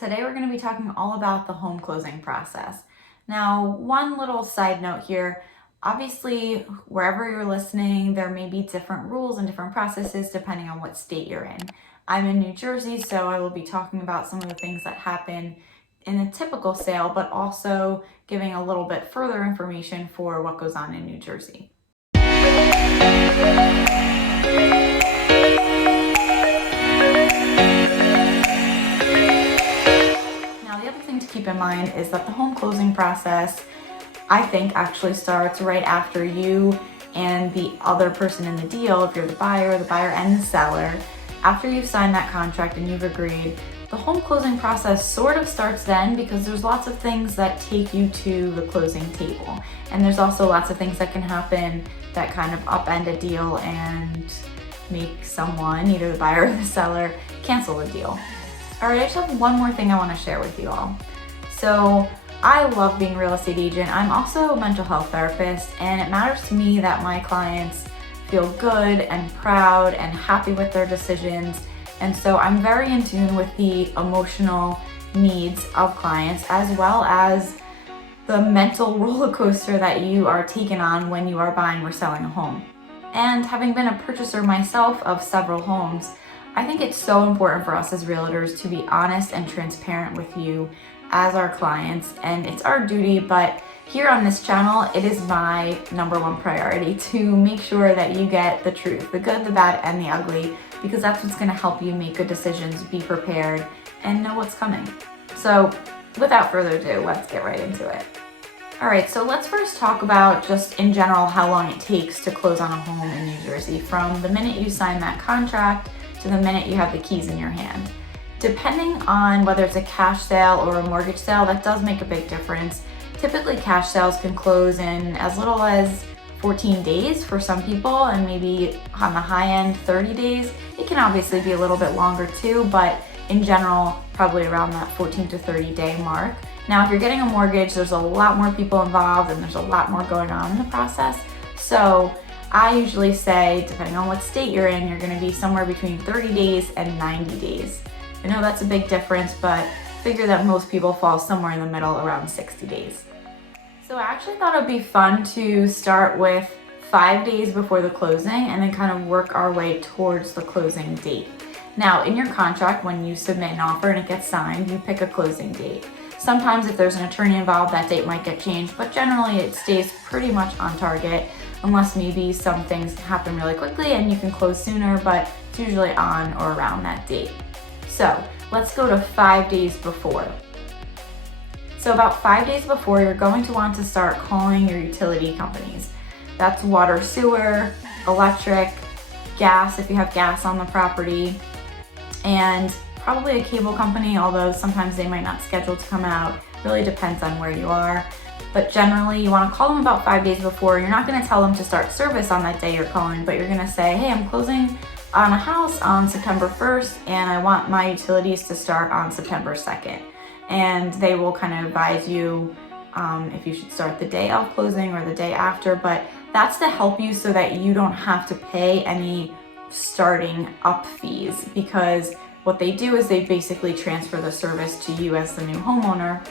Today we're going to be talking all about the home closing process. Now, one little side note here, obviously wherever you're listening, there may be different rules and different processes depending on what state you're in. I'm in New Jersey, so I will be talking about some of the things that happen in a typical sale, but also giving a little bit further information for what goes on in New Jersey. Keep in mind is that the home closing process, I think, actually starts right after you and the other person in the deal, if you're the buyer and the seller, after you've signed that contract and you've agreed, the home closing process sort of starts then, because there's lots of things that take you to the closing table. And there's also lots of things that can happen that kind of upend a deal and make someone, either the buyer or the seller, cancel the deal. All right, I just have one more thing I want to share with you all. So I love being a real estate agent. I'm also a mental health therapist, and it matters to me that my clients feel good and proud and happy with their decisions. And so I'm very in tune with the emotional needs of clients, as well as the mental roller coaster that you are taken on when you are buying or selling a home. And having been a purchaser myself of several homes, I think it's so important for us as realtors to be honest and transparent with you as our clients, and it's our duty, but here on this channel, it is my number one priority to make sure that you get the truth, the good, the bad, and the ugly, because that's what's gonna help you make good decisions, be prepared, and know what's coming. So without further ado, let's get right into it. All right, so let's first talk about just in general how long it takes to close on a home in New Jersey, from the minute you sign that contract to the minute you have the keys in your hand. Depending on whether it's a cash sale or a mortgage sale, that does make a big difference. Typically, cash sales can close in as little as 14 days for some people, and maybe on the high end, 30 days. It can obviously be a little bit longer too, but in general, probably around that 14 to 30 day mark. Now, if you're getting a mortgage, there's a lot more people involved and there's a lot more going on in the process. So I usually say, depending on what state you're in, you're gonna be somewhere between 30 days and 90 days. I know that's a big difference, but figure that most people fall somewhere in the middle, around 60 days. So I actually thought it'd be fun to start with 5 days before the closing and then kind of work our way towards the closing date. Now, in your contract, when you submit an offer and it gets signed, you pick a closing date. Sometimes if there's an attorney involved, that date might get changed, but generally it stays pretty much on target, unless maybe some things happen really quickly and you can close sooner, but it's usually on or around that date. So let's go to 5 days before. So about 5 days before, you're going to want to start calling your utility companies. That's water, sewer, electric, gas if you have gas on the property, and probably a cable company, although sometimes they might not schedule to come out. Really depends on where you are. But generally you want to call them about 5 days before. You're not going to tell them to start service on that day you're calling, but you're going to say, hey, I'm closing on a house on September 1st and I want my utilities to start on September 2nd. And they will kind of advise you if you should start the day of closing or the day after, but that's to help you so that you don't have to pay any starting up fees, because what they do is they basically transfer the service to you as the new homeowner,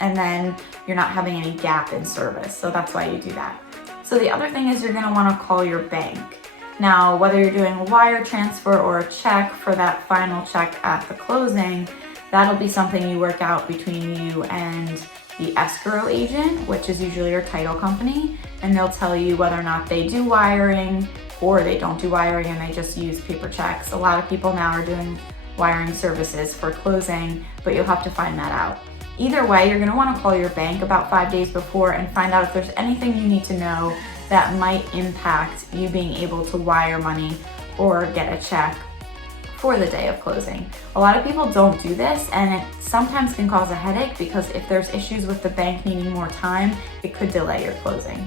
and then you're not having any gap in service. So that's why you do that. So the other thing is you're gonna wanna call your bank. Now, whether you're doing a wire transfer or a check for that final check at the closing, that'll be something you work out between you and the escrow agent, which is usually your title company, and they'll tell you whether or not they do wiring or they don't do wiring and they just use paper checks. A lot of people now are doing wiring services for closing, but you'll have to find that out. Either way, you're gonna wanna call your bank about 5 days before and find out if there's anything you need to know that might impact you being able to wire money or get a check for the day of closing. A lot of people don't do this, and it sometimes can cause a headache because if there's issues with the bank needing more time, it could delay your closing.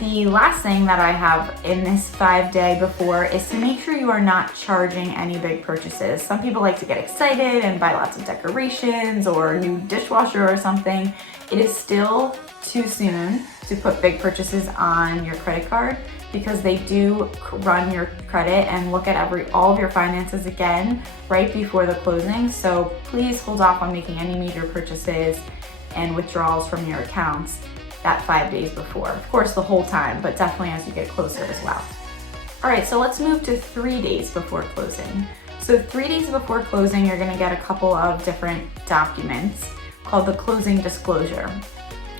The last thing that I have in this 5 day before is to make sure you are not charging any big purchases. Some people like to get excited and buy lots of decorations or a new dishwasher or something. It is still too soon to put big purchases on your credit card. because they do run your credit and look at all of your finances again right before the closing. So please hold off on making any major purchases and withdrawals from your accounts that 5 days before. Of course, the whole time, but definitely as you get closer as well. All right, so let's move to 3 days before closing. So 3 days before closing, you're gonna get a couple of different documents called the closing disclosure.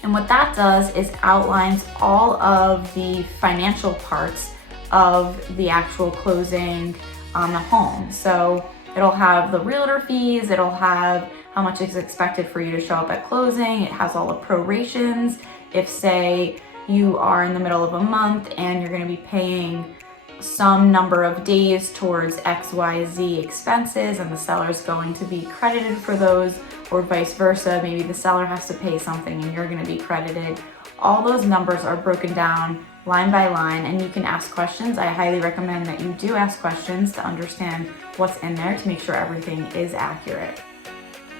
And what that does is outlines all of the financial parts of the actual closing on the home. So it'll have the realtor fees, it'll have how much is expected for you to show up at closing, it has all the prorations. If say you are in the middle of a month and you're gonna be paying some number of days towards XYZ expenses and the seller's going to be credited for those, or vice versa, maybe the seller has to pay something and you're going to be credited. All those numbers are broken down line by line, and you can ask questions. I highly recommend that you do ask questions to understand what's in there to make sure everything is accurate.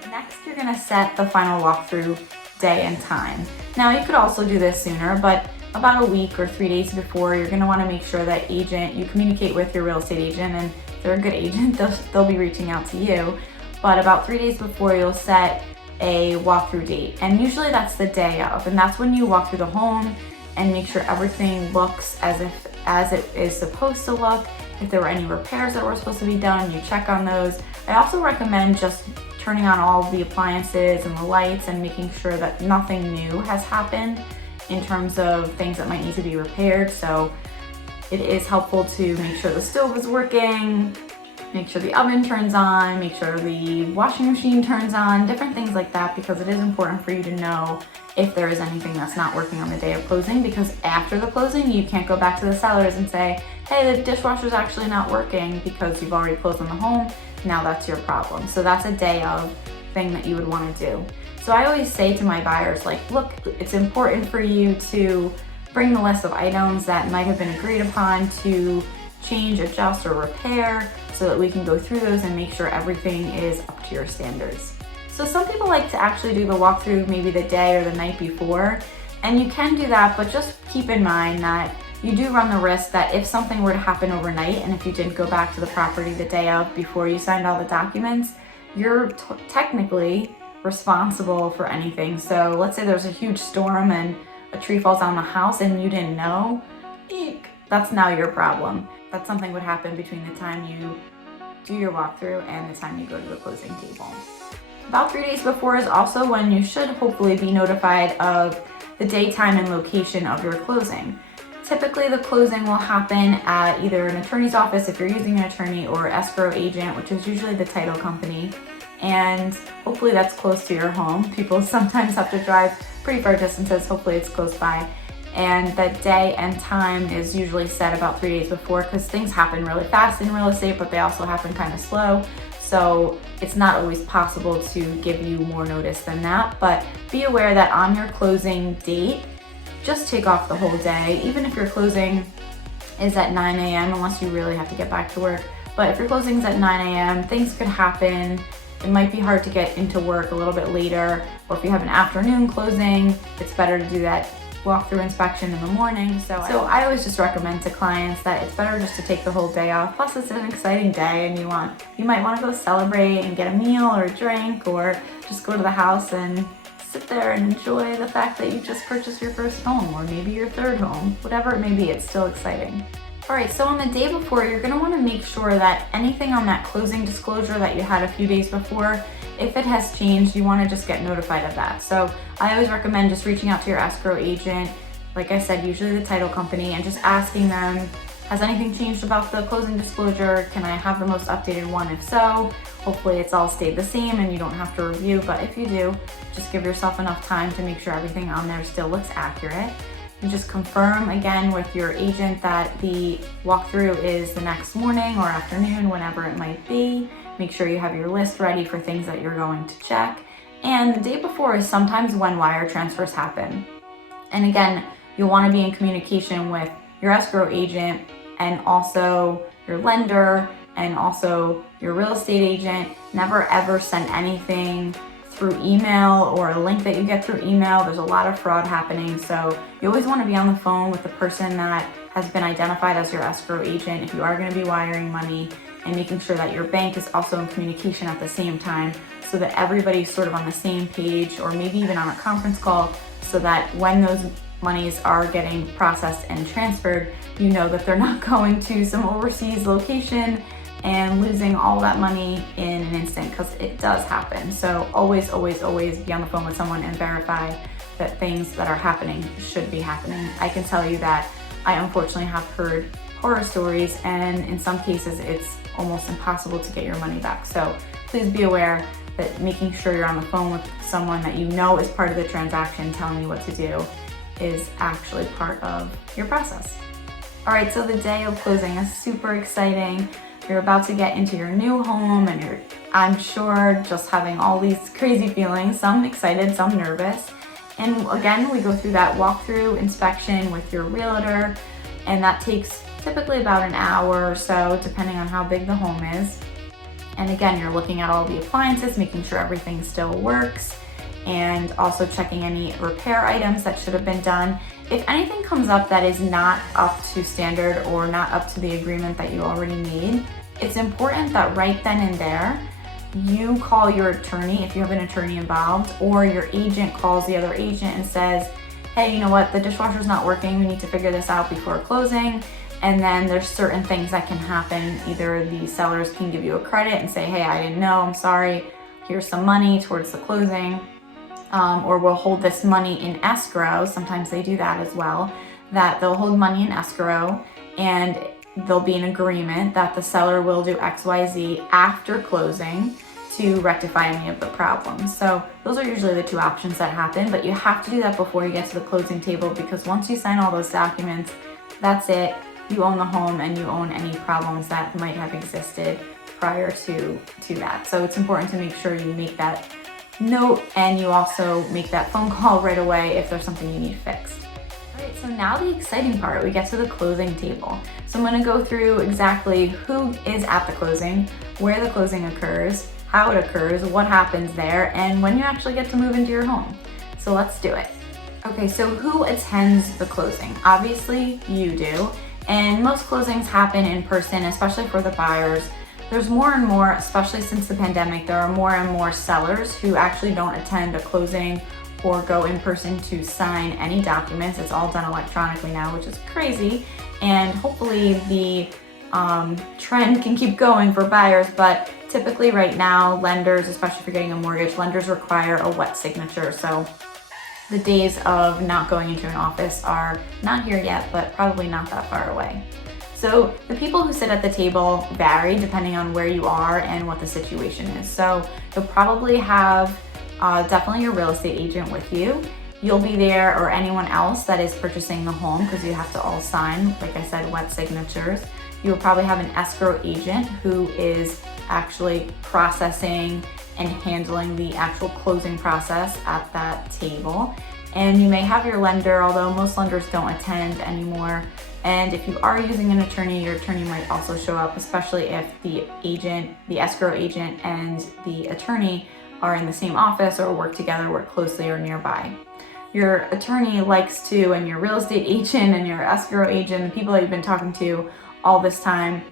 Next, you're going to set the final walkthrough day and time. Now, you could also do this sooner, but about a week or 3 days before, you're going to want to make sure that you communicate with your real estate agent, and if they're a good agent, they'll be reaching out to you. But about 3 days before, you'll set a walkthrough date, and usually that's the day of, and that's when you walk through the home and make sure everything looks as it is supposed to look. If there were any repairs that were supposed to be done, you check on those. I also recommend just turning on all of the appliances and the lights and making sure that nothing new has happened in terms of things that might need to be repaired. So it is helpful to make sure the stove is working, make sure the oven turns on, make sure the washing machine turns on, different things like that, because it is important for you to know if there is anything that's not working on the day of closing, because after the closing, you can't go back to the sellers and say, hey, the dishwasher's actually not working, because you've already closed on the home. Now that's your problem. So that's a day of thing that you would want to do. So I always say to my buyers, like, look, it's important for you to bring the list of items that might have been agreed upon to change, adjust, or repair, so that we can go through those and make sure everything is up to your standards. So some people like to actually do the walkthrough maybe the day or the night before, and you can do that, but just keep in mind that you do run the risk that if something were to happen overnight, and if you didn't go back to the property the day of before you signed all the documents, you're technically responsible for anything. So let's say there's a huge storm and a tree falls on the house and you didn't know, eek, that's now your problem. That's something would happen between the time you do your walkthrough and the time you go to the closing table. About 3 days before is also when you should hopefully be notified of the day, time, and location of your closing. Typically, the closing will happen at either an attorney's office if you're using an attorney, or escrow agent, which is usually the title company. And hopefully that's close to your home. People sometimes have to drive pretty far distances. Hopefully it's close by. And that day and time is usually set about 3 days before, because things happen really fast in real estate, but they also happen kind of slow. So it's not always possible to give you more notice than that. But be aware that on your closing date, just take off the whole day. Even if your closing is at 9 a.m., unless you really have to get back to work. But if your closing is at 9 a.m., things could happen. It might be hard to get into work a little bit later, or if you have an afternoon closing, it's better to do that walkthrough inspection in the morning. So I always just recommend to clients that it's better just to take the whole day off. Plus, it's an exciting day, and you might want to go celebrate and get a meal or a drink, or just go to the house and sit there and enjoy the fact that you just purchased your first home, or maybe your third home. Whatever it may be, it's still exciting. All right, so on the day before, you're gonna wanna make sure that anything on that closing disclosure that you had a few days before, if it has changed, you wanna just get notified of that. So I always recommend just reaching out to your escrow agent, like I said, usually the title company, and just asking them, has anything changed about the closing disclosure? Can I have the most updated one? If so, hopefully it's all stayed the same and you don't have to review, but if you do, just give yourself enough time to make sure everything on there still looks accurate. You just confirm again with your agent that the walkthrough is the next morning or afternoon, whenever it might be. Make sure you have your list ready for things that you're going to check. And the day before is sometimes when wire transfers happen. And again, you'll want to be in communication with your escrow agent and also your lender and also your real estate agent. Never ever send anything through email or a link that you get through email. There's a lot of fraud happening, so you always want to be on the phone with the person that has been identified as your escrow agent if you are going to be wiring money, and making sure that your bank is also in communication at the same time so that everybody's sort of on the same page, or maybe even on a conference call, so that when those monies are getting processed and transferred, you know that they're not going to some overseas location and losing all that money in an instant, because it does happen. So always, always, always be on the phone with someone and verify that things that are happening should be happening. I can tell you that I unfortunately have heard horror stories, and in some cases it's almost impossible to get your money back. So please be aware that making sure you're on the phone with someone that you know is part of the transaction telling you what to do is actually part of your process. All right, so the day of closing is super exciting. You're about to get into your new home, and you're, I'm sure, just having all these crazy feelings, some excited, some nervous. And again, we go through that walkthrough inspection with your realtor, and that takes typically about an hour or so, depending on how big the home is. And again, you're looking at all the appliances, making sure everything still works, and also checking any repair items that should have been done. If anything comes up that is not up to standard or not up to the agreement that you already made, it's important that right then and there, you call your attorney if you have an attorney involved, or your agent calls the other agent and says, hey, you know what, the dishwasher's not working, we need to figure this out before closing. And then there's certain things that can happen. Either the sellers can give you a credit and say, hey, I didn't know, I'm sorry, here's some money towards the closing. Or we'll hold this money in escrow. Sometimes they do that as well, that they'll hold money in escrow, and there'll be an agreement that the seller will do XYZ after closing to rectify any of the problems. So those are usually the two options that happen, but you have to do that before you get to the closing table, because once you sign all those documents, that's it. You own the home, and you own any problems that might have existed prior to that. So it's important to make sure you make that note, and you also make that phone call right away if there's something you need fixed. All right, so now the exciting part, we get to the closing table. So I'm going to go through exactly who is at the closing, where the closing occurs, how it occurs, what happens there, and when you actually get to move into your home. So let's do it. Okay, so who attends the closing? Obviously you do, and most closings happen in person, especially for the buyers. There's more and more, especially since the pandemic, there are more and more sellers who actually don't attend a closing or go in person to sign any documents. It's all done electronically now, which is crazy. And hopefully the trend can keep going for buyers, but typically right now, lenders, especially if you're getting a mortgage, lenders require a wet signature. So the days of not going into an office are not here yet, but probably not that far away. So the people who sit at the table vary depending on where you are and what the situation is. So you'll probably have definitely your real estate agent with you. You'll be there, or anyone else that is purchasing the home, because you have to all sign, like I said, wet signatures. You'll probably have an escrow agent who is actually processing and handling the actual closing process at that table. And you may have your lender, although most lenders don't attend anymore. And if you are using an attorney, your attorney might also show up, especially if the agent, the escrow agent, and the attorney are in the same office or work together, work closely, or nearby. Your attorney likes to, and your real estate agent and your escrow agent, the people that you've been talking to all this time,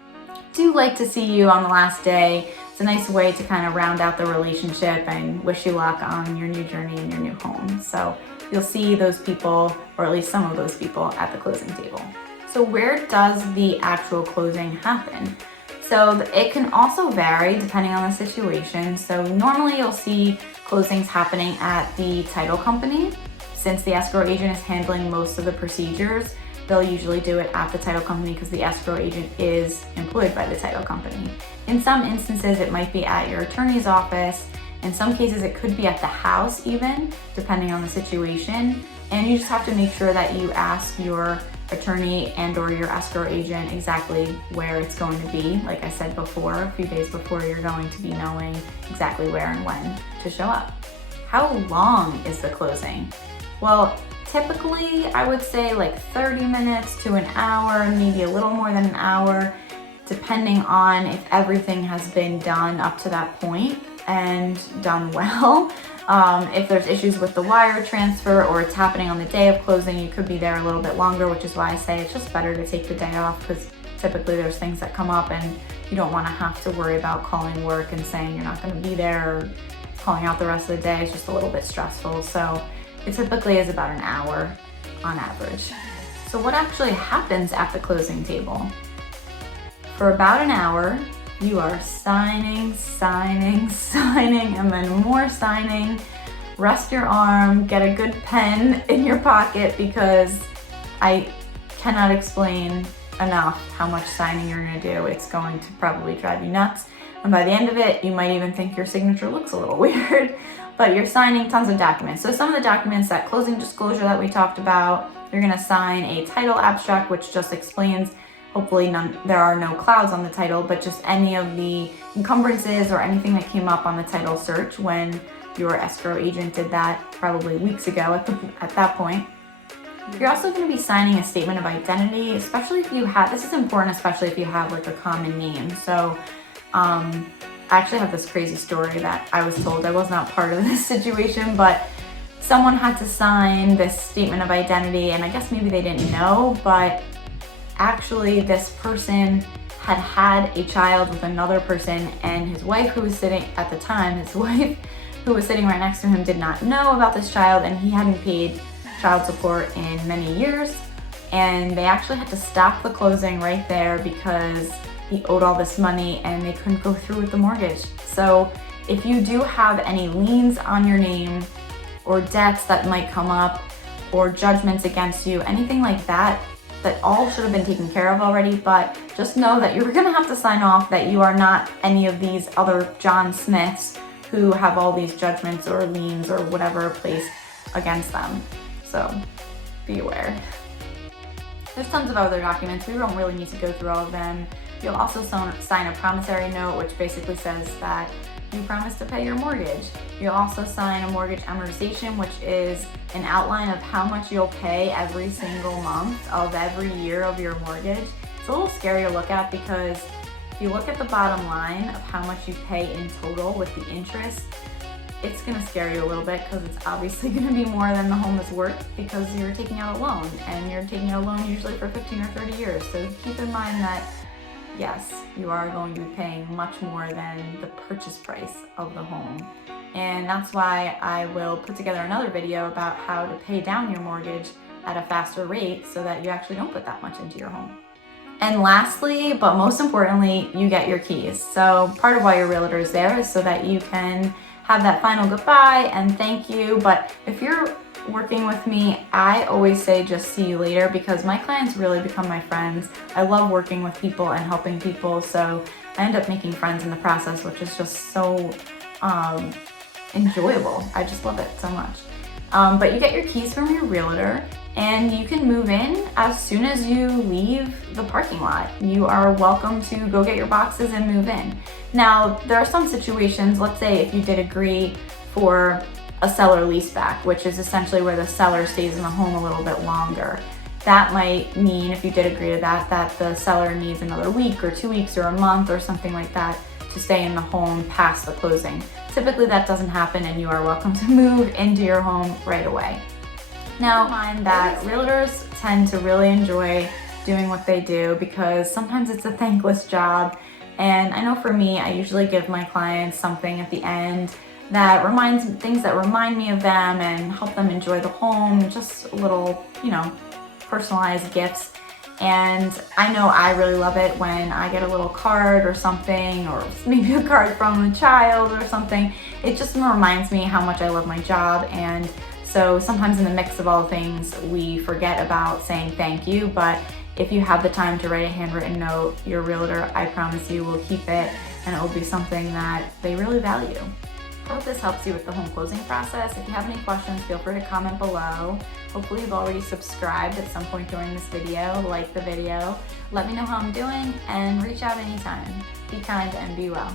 do like to see you on the last day. It's a nice way to kind of round out the relationship and wish you luck on your new journey in your new home. So you'll see those people, or at least some of those people, at the closing table. So where does the actual closing happen? So it can also vary depending on the situation. So normally you'll see closings happening at the title company. Since the escrow agent is handling most of the procedures, they'll usually do it at the title company because the escrow agent is employed by the title company. In some instances, it might be at your attorney's office. In some cases, it could be at the house even, depending on the situation. And you just have to make sure that you ask your attorney and or your escrow agent exactly where it's going to be. Like I said before, a few days before, you're going to be knowing exactly where and when to show up. How long is the closing? Well, typically I would say like 30 minutes to an hour, maybe a little more than an hour, depending on if everything has been done up to that point and done well. If there's issues with the wire transfer or it's happening on the day of closing, you could be there a little bit longer, which is why I say it's just better to take the day off, because typically there's things that come up and you don't want to have to worry about calling work and saying you're not going to be there, or calling out the rest of the day. It's just a little bit stressful. So it typically is about an hour on average. So what actually happens at the closing table? For about an hour, you are signing, and then more signing. Rest your arm, get a good pen in your pocket, because I cannot explain enough how much signing you're gonna do. It's going to probably drive you nuts. And by the end of it, you might even think your signature looks a little weird, but you're signing tons of documents. So some of the documents, that closing disclosure that we talked about, you're gonna sign a title abstract, which just explains, hopefully there are no clouds on the title, but just any of the encumbrances or anything that came up on the title search when your escrow agent did that probably weeks ago at that point. You're also going to be signing a statement of identity, especially if you have, this is important, especially if you have like a common name. So I actually have this crazy story that I was told. I was not part of this situation, but someone had to sign this statement of identity, and I guess maybe they didn't know, but actually this person had a child with another person, and his wife, who was sitting at the time, his wife who was sitting right next to him, did not know about this child, and he hadn't paid child support in many years, and they actually had to stop the closing right there because he owed all this money and they couldn't go through with the mortgage. So if you do have any liens on your name or debts that might come up or judgments against you, anything like that, that all should have been taken care of already, but just know that you're gonna have to sign off that you are not any of these other John Smiths who have all these judgments or liens or whatever placed against them. So be aware. There's tons of other documents. We don't really need to go through all of them. You'll also sign a promissory note, which basically says that you promise to pay your mortgage. You'll also sign a mortgage amortization, which is an outline of how much you'll pay every single month of every year of your mortgage. It's a little scary to look at, because if you look at the bottom line of how much you pay in total with the interest, it's gonna scare you a little bit, because it's obviously gonna be more than the home is worth, because you're taking out a loan, and you're taking out a loan usually for 15 or 30 years. So keep in mind that yes, you are going to be paying much more than the purchase price of the home. And that's why I will put together another video about how to pay down your mortgage at a faster rate so that you actually don't put that much into your home. And lastly, but most importantly, you get your keys. So part of why your realtor is there is so that you can have that final goodbye and thank you. But if you're working with me, I always say just see you later, because my clients really become my friends. I love working with people and helping people, so I end up making friends in the process, which is just so enjoyable. I just love it so much. But you get your keys from your realtor, and you can move in as soon as you leave the parking lot. You are welcome to go get your boxes and move in. Now, there are some situations, let's say if you did agree for a seller leaseback, which is essentially where the seller stays in the home a little bit longer. That might mean, if you did agree to that, that the seller needs another week or 2 weeks or a month or something like that to stay in the home past the closing. Typically that doesn't happen, and you are welcome to move into your home right away. Now, mind that realtors tend to really enjoy doing what they do, because sometimes it's a thankless job. And I know for me, I usually give my clients something at the end that reminds things that remind me of them and help them enjoy the home, just little, personalized gifts. And I know I really love it when I get a little card or something, or maybe a card from a child or something. It just reminds me how much I love my job. And so sometimes in the mix of all things, we forget about saying thank you. But if you have the time to write a handwritten note, your realtor, I promise you, will keep it, and it will be something that they really value. I hope this helps you with the home closing process. If you have any questions, feel free to comment below. Hopefully you've already subscribed at some point during this video, like the video. Let me know how I'm doing, and reach out anytime. Be kind and be well.